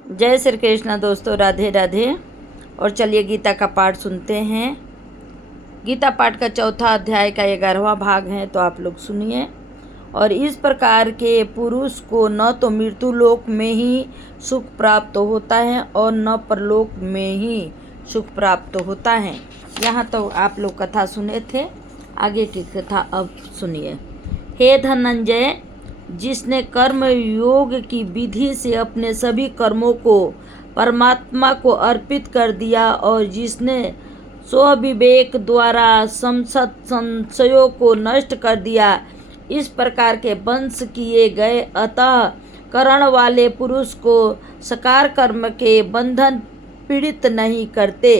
जय श्री कृष्ण दोस्तों, राधे राधे। और चलिए गीता का पाठ सुनते हैं। गीता पाठ का चौथा अध्याय का 11वां भाग है, तो आप लोग सुनिए। और इस प्रकार के पुरुष को न तो मृत्यु लोक में ही सुख प्राप्त होता है और न परलोक में ही सुख प्राप्त होता है। यहाँ तो आप लोग कथा सुने थे, आगे की कथा अब सुनिए। हे धनंजय, जिसने कर्म योग की विधि से अपने सभी कर्मों को परमात्मा को अर्पित कर दिया और जिसने स्वविवेक द्वारा संशयों को नष्ट कर दिया, इस प्रकार के वंश किए गए अतः करण वाले पुरुष को सकार कर्म के बंधन पीड़ित नहीं करते।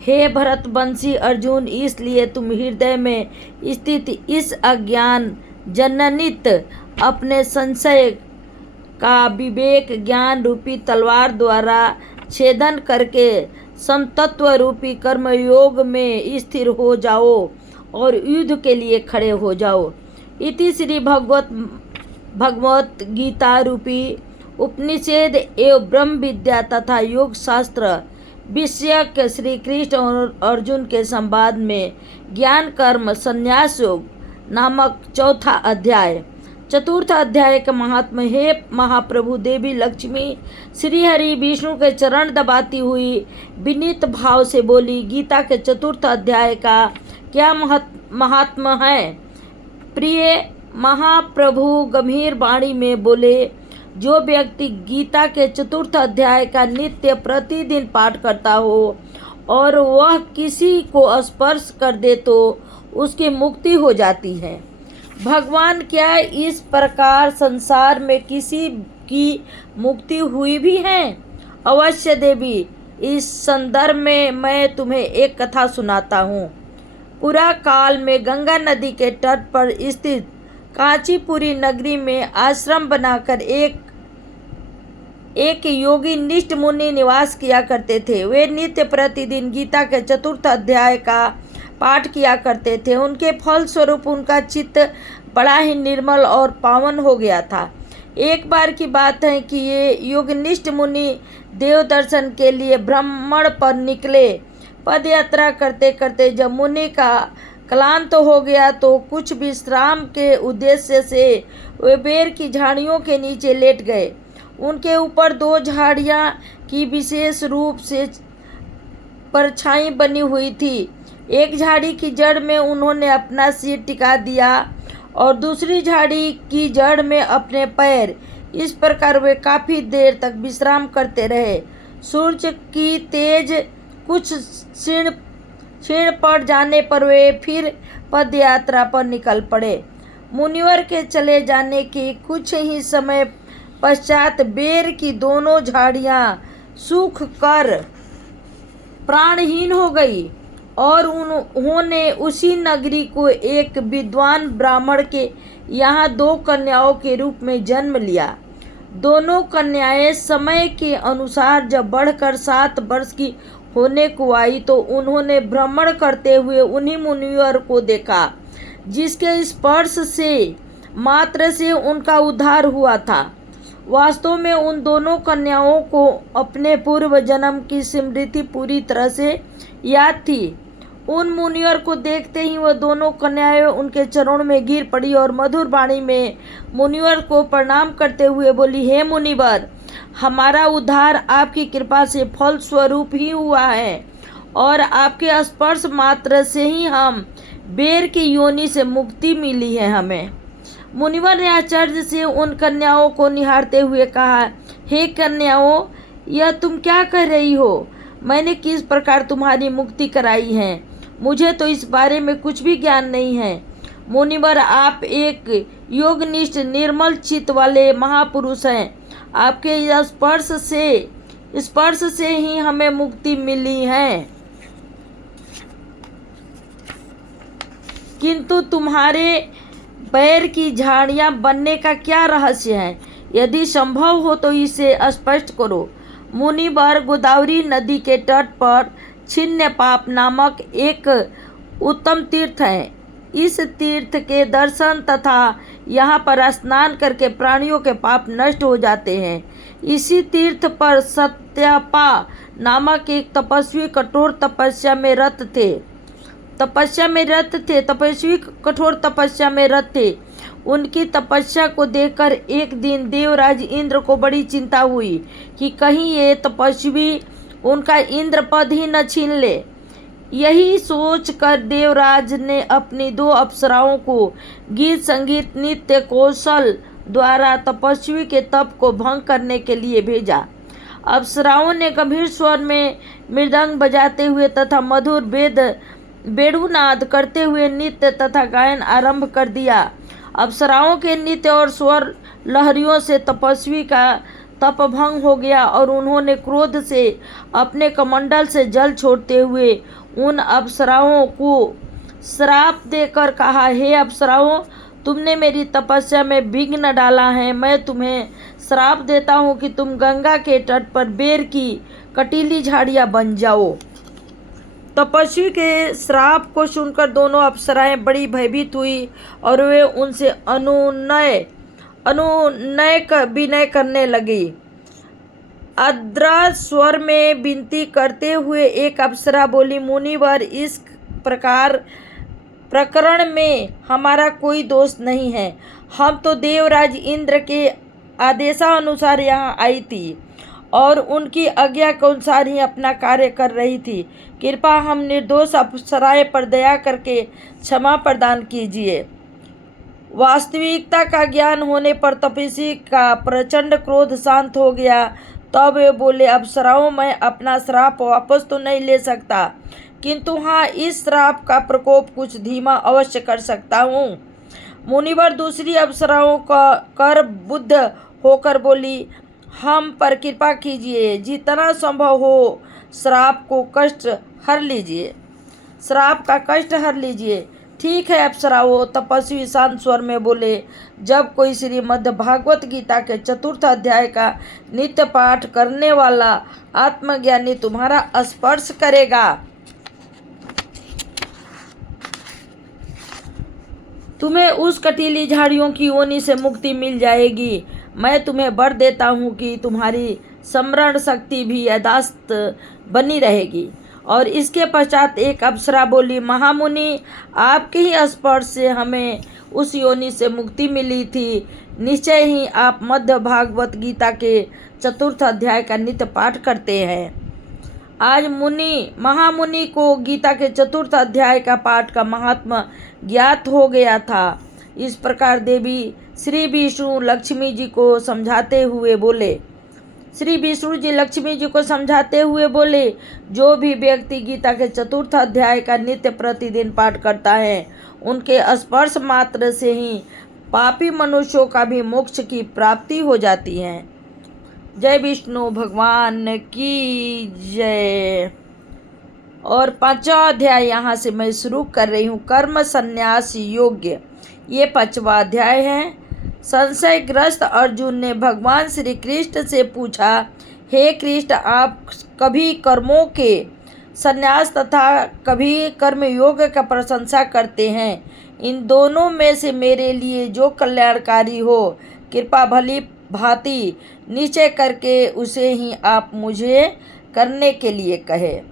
हे भरतवंशी अर्जुन, इसलिए तुम हृदय में स्थित इस अज्ञान जननित अपने संशय का विवेक ज्ञान रूपी तलवार द्वारा छेदन करके समतत्व रूपी कर्मयोग में स्थिर हो जाओ और युद्ध के लिए खड़े हो जाओ। इति श्री भगवत गीता रूपी उपनिषद एवं ब्रह्म विद्या तथा योग शास्त्र विषयक श्री कृष्ण और अर्जुन के संवाद में ज्ञान कर्म संन्यास योग नामक चौथा अध्याय। चतुर्थ अध्याय का महात्मा। हे महाप्रभु, देवी लक्ष्मी श्री हरि विष्णु के चरण दबाती हुई विनीत भाव से बोली, गीता के चतुर्थ अध्याय का क्या महात्मा है? प्रिय महाप्रभु गंभीर वाणी में बोले, जो व्यक्ति गीता के चतुर्थ अध्याय का नित्य प्रतिदिन पाठ करता हो और वह किसी को स्पर्श कर दे तो उसकी मुक्ति हो जाती है। भगवान, क्या इस प्रकार संसार में किसी की मुक्ति हुई भी है? अवश्य देवी, इस संदर्भ में मैं तुम्हें एक कथा सुनाता हूँ। पूरा काल में गंगा नदी के तट पर स्थित कांचीपुरी नगरी में आश्रम बनाकर एक योगी निष्ठ मुनि निवास किया करते थे। वे नित्य प्रतिदिन गीता के चतुर्थ अध्याय का पाठ किया करते थे। उनके फल स्वरूप उनका चित्त बड़ा ही निर्मल और पावन हो गया था। एक बार की बात है कि ये योगनिष्ठ मुनि देव दर्शन के लिए भ्रमण पर निकले। पद यात्रा करते करते जब मुनि का क्लांत हो गया तो कुछ विश्राम के उद्देश्य से वे बेर की झाड़ियों के नीचे लेट गए। उनके ऊपर दो झाड़ियाँ की विशेष रूप से परछाई बनी हुई थी। एक झाड़ी की जड़ में उन्होंने अपना सिर टिका दिया और दूसरी झाड़ी की जड़ में अपने पैर। इस प्रकार वे काफ़ी देर तक विश्राम करते रहे। सूर्य की तेज कुछ क्षीण पड़ जाने पर वे फिर पद यात्रा पर निकल पड़े। मुनिवर के चले जाने के कुछ ही समय पश्चात बेर की दोनों झाड़ियाँ सूख कर प्राणहीन हो गई और उन्होंने उसी नगरी को एक विद्वान ब्राह्मण के यहाँ दो कन्याओं के रूप में जन्म लिया। दोनों कन्याएं समय के अनुसार जब बढ़कर 7 वर्ष की होने को आई तो उन्होंने भ्रमण करते हुए उन्हीं मुनिवर को देखा जिसके स्पर्श से मात्र से उनका उद्धार हुआ था। वास्तव में उन दोनों कन्याओं को अपने पूर्व जन्म की स्मृति पूरी तरह से याद थी। उन मुनिवर को देखते ही वह दोनों कन्याएं उनके चरणों में गिर पड़ी और मधुर वाणी में मुनिवर को प्रणाम करते हुए बोली, हे मुनिवर, हमारा उद्धार आपकी कृपा से फल स्वरूप ही हुआ है और आपके स्पर्श मात्र से ही हम बेर की योनि से मुक्ति मिली है हमें। मुनिवर ने आश्चर्य से उन कन्याओं को निहारते हुए कहा, हे कन्याओं, यह तुम क्या कह रही हो? मैंने किस प्रकार तुम्हारी मुक्ति कराई है? मुझे तो इस बारे में कुछ भी ज्ञान नहीं है। मुनिवर, आप एक योगनिष्ठ निर्मल चित्त वाले महापुरुष हैं। आपके स्पर्श से ही हमें मुक्ति मिली है। किंतु तुम्हारे पैर की झाड़ियाँ बनने का क्या रहस्य है? यदि संभव हो तो इसे स्पष्ट करो। मुनिवर, गोदावरी नदी के तट पर छिन्न पाप नामक एक उत्तम तीर्थ है। इस तीर्थ के दर्शन तथा यहाँ पर स्नान करके प्राणियों के पाप नष्ट हो जाते हैं। इसी तीर्थ पर सत्यपा नामक एक तपस्वी कठोर तपस्या में रत थे। तपस्वी कठोर तपस्या में रत थे। उनकी तपस्या को देखकर एक दिन देवराज इंद्र को बड़ी चिंता हुई कि कहीं ये तपस्वी उनका इंद्र पद ही न छीन ले। यही सोचकर देवराज ने अपनी 2 अप्सराओं को गीत संगीत नृत्य कौशल द्वारा तपस्वी के तप को भंग करने के लिए भेजा। अप्सराओं ने गंभीर स्वर में मृदंग बजाते हुए तथा मधुर बेड़ुनाद करते हुए नृत्य तथा गायन आरंभ कर दिया। अप्सराओं के नृत्य और स्वर लहरियों से तपस्वी का तप भंग हो गया और उन्होंने क्रोध से अपने कमंडल से जल छोड़ते हुए उन अप्सराओं को श्राप देकर कहा, हे अप्सराओं, तुमने मेरी तपस्या में विघ्न डाला है। मैं तुम्हें श्राप देता हूँ कि तुम गंगा के तट पर बेर की कटीली झाड़ियाँ बन जाओ। तपस्वी के श्राप को सुनकर दोनों अप्सराएं बड़ी भयभीत हुई और वे उनसे विनय करने लगी। आर्द्र स्वर में विनती करते हुए एक अप्सरा बोली, मुनिवर, इस प्रकरण में हमारा कोई दोष नहीं है। हम तो देवराज इंद्र के आदेशानुसार यहाँ आई थी और उनकी आज्ञा के अनुसार ही अपना कार्य कर रही थी। कृपया हम निर्दोष अप्सराएं पर दया करके क्षमा प्रदान कीजिए। वास्तविकता का ज्ञान होने पर तपस्वी का प्रचंड क्रोध शांत हो गया। तब वे बोले, अप्सराओं, मैं अपना श्राप वापस तो नहीं ले सकता, किंतु हाँ, इस श्राप का प्रकोप कुछ धीमा अवश्य कर सकता हूँ। मुनिवर दूसरी अप्सराओं का कर बुद्ध होकर बोली, हम पर कृपा कीजिए, जितना संभव हो श्राप का कष्ट हर लीजिए। ठीक है अप्सराओं, तपस्वी शांत स्वर में बोले। जब कोई श्रीमद् भागवत गीता के 4th अध्याय का नित्य पाठ करने वाला आत्मज्ञानी तुम्हारा स्पर्श करेगा, तुम्हें उस कटीली झाड़ियों की योनि से मुक्ति मिल जाएगी। मैं तुम्हें वर देता हूँ कि तुम्हारी स्मरण शक्ति भी यथास्थ बनी रहेगी। और इसके पश्चात एक अप्सरा बोली, महामुनि, आपके ही स्पर्श से हमें उस योनि से मुक्ति मिली थी। निश्चय ही आप मध्य भागवत गीता के 4th अध्याय का नित्य पाठ करते हैं। आज महामुनि को गीता के 4th अध्याय का पाठ का महात्मा ज्ञात हो गया था। इस प्रकार देवी श्री विष्णु लक्ष्मी जी को समझाते हुए बोले, जो भी व्यक्ति गीता के 4th अध्याय का नित्य प्रतिदिन पाठ करता है, उनके स्पर्श मात्र से ही पापी मनुष्यों का भी मोक्ष की प्राप्ति हो जाती है। जय विष्णु भगवान की जय। और 5वां अध्याय यहाँ से मैं शुरू कर रही हूँ, कर्म संन्यास योग्य। ये 5वां अध्याय है। संशयग्रस्त अर्जुन ने भगवान श्री कृष्ण से पूछा, हे कृष्ण, आप कभी कर्मों के संन्यास तथा कभी कर्मयोग का प्रशंसा करते हैं। इन दोनों में से मेरे लिए जो कल्याणकारी हो, कृपा भली भांति निश्चय करके उसे ही आप मुझे करने के लिए कहे।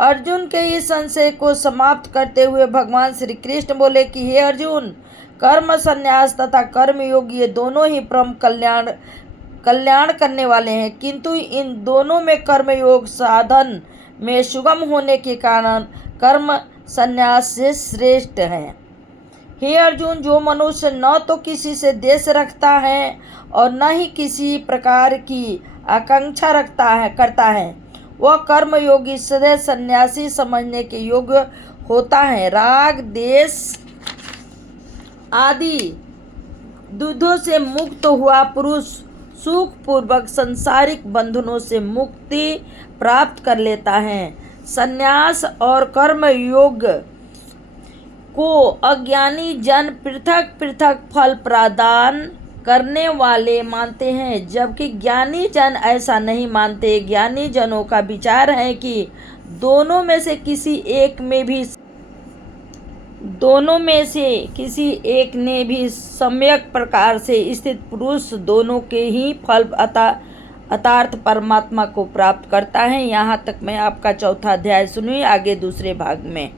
अर्जुन के इस संशय को समाप्त करते हुए भगवान श्री कृष्ण बोले कि हे अर्जुन, कर्म संन्यास तथा कर्म योग ये दोनों ही परम कल्याण करने वाले हैं, किंतु इन दोनों में कर्म योग साधन में सुगम होने के कारण कर्म संन्यास से श्रेष्ठ है। हे अर्जुन, जो मनुष्य न तो किसी से द्वेष रखता है और न ही किसी प्रकार की आकांक्षा करता है, वह कर्म योगी सदैव सन्यासी समझने के योग्य होता है। राग देश आदि दुधों से मुक्त हुआ पुरुष सुख पूर्वक सांसारिक बंधनों से मुक्ति प्राप्त कर लेता है। संन्यास और कर्म योग को अज्ञानी जन पृथक पृथक फल प्रदान करने वाले मानते हैं, जबकि ज्ञानी जन ऐसा नहीं मानते। ज्ञानी जनों का विचार है कि दोनों में से किसी एक में भी दोनों में से किसी एक ने भी सम्यक प्रकार से स्थित पुरुष दोनों के ही फल अर्थात परमात्मा को प्राप्त करता है। यहाँ तक मैं आपका चौथा अध्याय सुनिए, आगे दूसरे भाग में।